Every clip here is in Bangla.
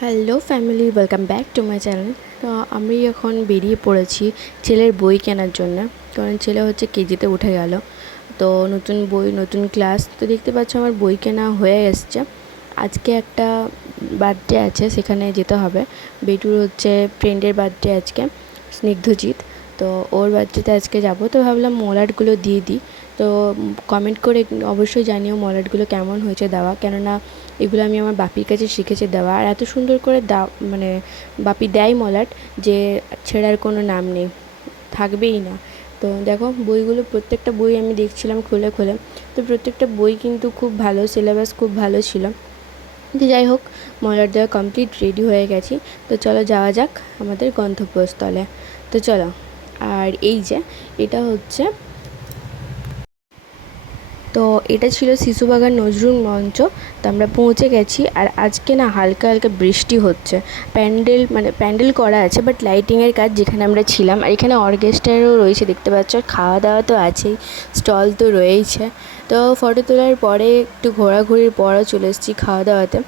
Hello family, welcome back to my channel. তো আমি এখন বেরিয়ে পড়েছি ছেলের বই কেনার জন্য, কারণ ছেলে হচ্ছে কেজিতে উঠে গেল। তো নতুন বই, নতুন ক্লাস, তো দেখতে পাচ্ছ আমার বই কেনা হয়ে এসছে। আজকে একটা বার্থডে আছে, সেখানে যেতে হবে। বেটুর হচ্ছে ফ্রেন্ডের বার্থডে আজকে, স্নিগ্ধজিৎ। তো ওর বার্থডেতে আজকে যাব, তো ভাবলাম মলাটগুলো দিয়ে দিই। তো কমেন্ট করে অবশ্যই জানিও মলাটগুলো কেমন হয়েছে দেওয়া, কেননা এগুলো আমি আমার বাপির কাছে শিখেছি দেওয়া। আর এত সুন্দর করে মানে বাপি দেয় মলাট যে ছেঁড়ার কোনো নাম নেই, থাকবেই না। তো দেখো বইগুলো, প্রত্যেকটা বই আমি দেখছিলাম খুলে খুলে, তো প্রত্যেকটা বই কিন্তু খুব ভালো, সিলেবাস খুব ভালো ছিল। তো যাই হোক, মলাট দেওয়া কমপ্লিট, রেডি হয়ে গেছি। তো চলো যাওয়া যাক আমাদের গন্তব্যস্থলে। তো চলো। আর এই যে এটা হচ্ছে, তো এটা ছিল শিশুবাগান নজরুল মঞ্চ। তো আমরা পৌঁছে গেছি। আর আজকে না হালকা হালকা বৃষ্টি হচ্ছে। প্যান্ডেল করা আছে, বাট লাইটিংয়ের কাজ যেখানে আমরা ছিলাম। আর এখানে অর্কেস্ট্রারও রয়েছে দেখতে পাচ্ছ, আর খাওয়া দাওয়া তো আছেই, স্টল তো রয়েইছে। তো ফটো তোলার পরে একটু ঘোরাঘুরির পরও চলে এসেছি খাওয়া দাওয়াতে।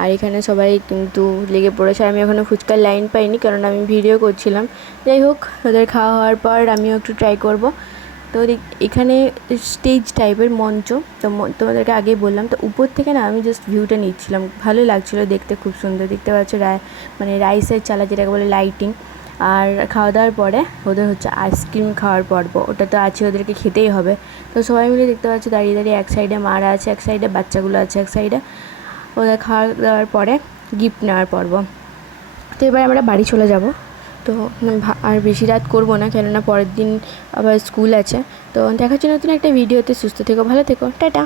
আর এখানে সবাই কিন্তু লেগে পড়েছে। আমি এখনও ফুচকার লাইন পাইনি, কারণ আমি ভিডিও করছিলাম। যাই হোক, ওদের খাওয়া হওয়ার পর আমিও একটু ট্রাই করব। তো এখানে স্টেজ টাইপের মঞ্চ, তো তোমাদেরকে আগেই বললাম। তো উপর থেকে না আমি জাস্ট ভিউটা নিচ্ছিলাম, ভালো লাগছিলো দেখতে, খুব সুন্দর দেখতে পাচ্ছ। রাইসের চালা যেটাকে বলে লাইটিং। আর খাওয়া দাওয়ার পরে ওদের হচ্ছে আইসক্রিম খাওয়ার পর্ব, ওটা তো আছে, ওদেরকে খেতেই হবে। তো সবাই মিলে দেখতে পাচ্ছ দাঁড়িয়ে দাঁড়িয়ে, এক সাইডে মারা আছে, এক সাইডে বাচ্চাগুলো আছে, এক সাইডে। ওদের খাওয়া দাওয়ার পরে গিফট নেওয়ার পর্ব। তো এবার আমরা বাড়ি চলে যাব। তো আর বেশি রাত করব না, কেননা পরের দিন আবার স্কুল আছে। তো দেখা হচ্ছে নতুন একটা ভিডিওতে। সুস্থ থেকো, ভালো থেকো, টাটা।